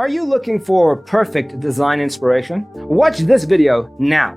Are you looking for perfect design inspiration? Watch this video now.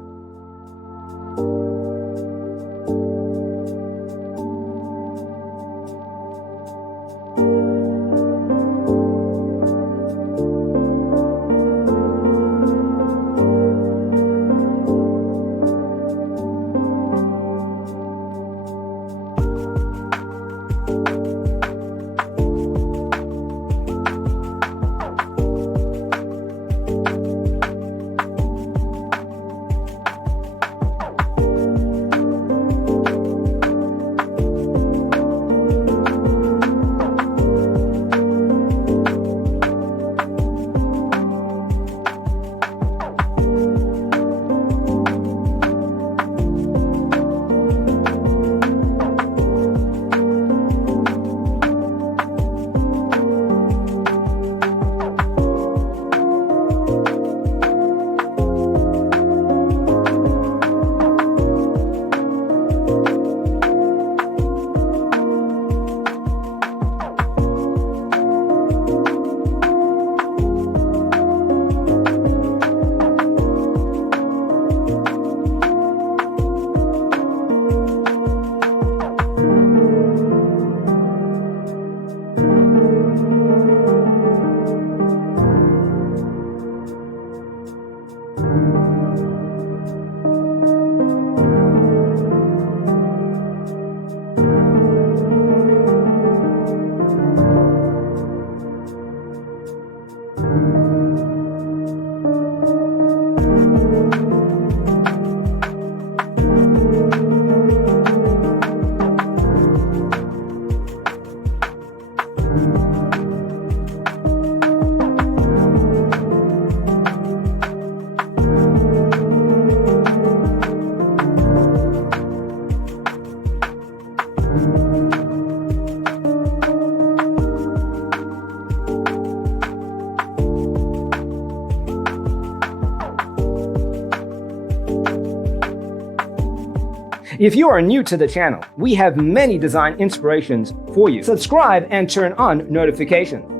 If you are new to the channel, we have many design inspirations for you. Subscribe and turn on notifications.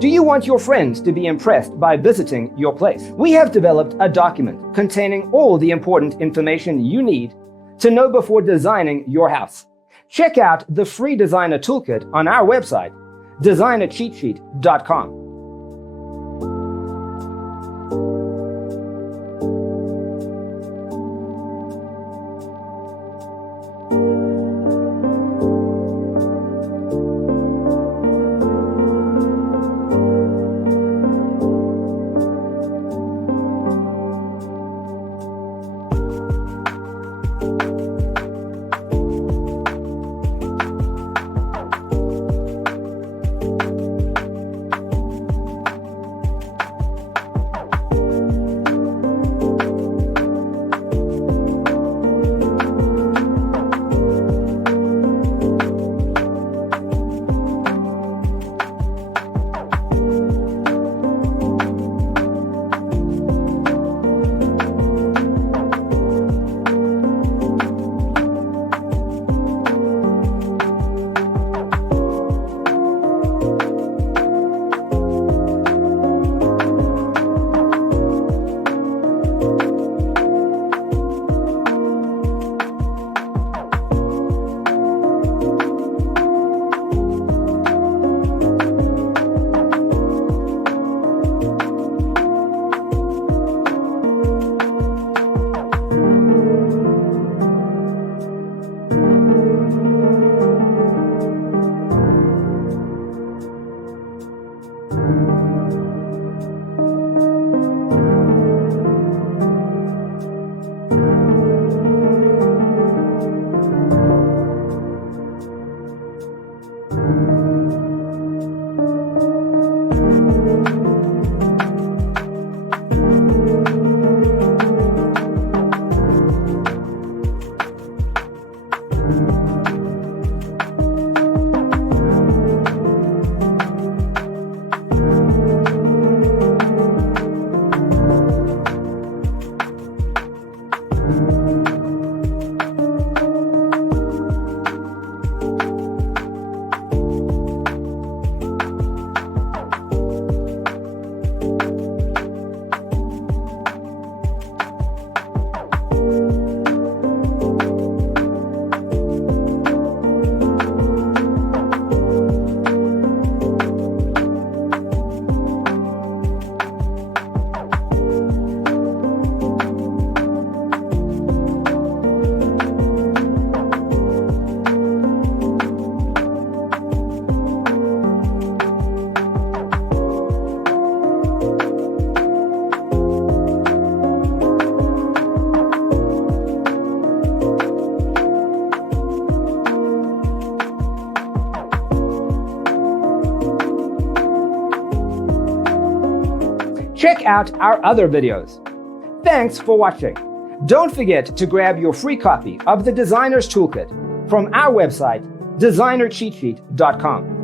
Do you want your friends to be impressed by visiting your place? We have developed a document containing all the important information you need to know before designing your house. Check out the free designer toolkit on our website, designercheatsheet.com. Check out our other videos. Thanks for watching. Don't forget to grab your free copy of the Designer's Toolkit from our website, designercheatsheet.com.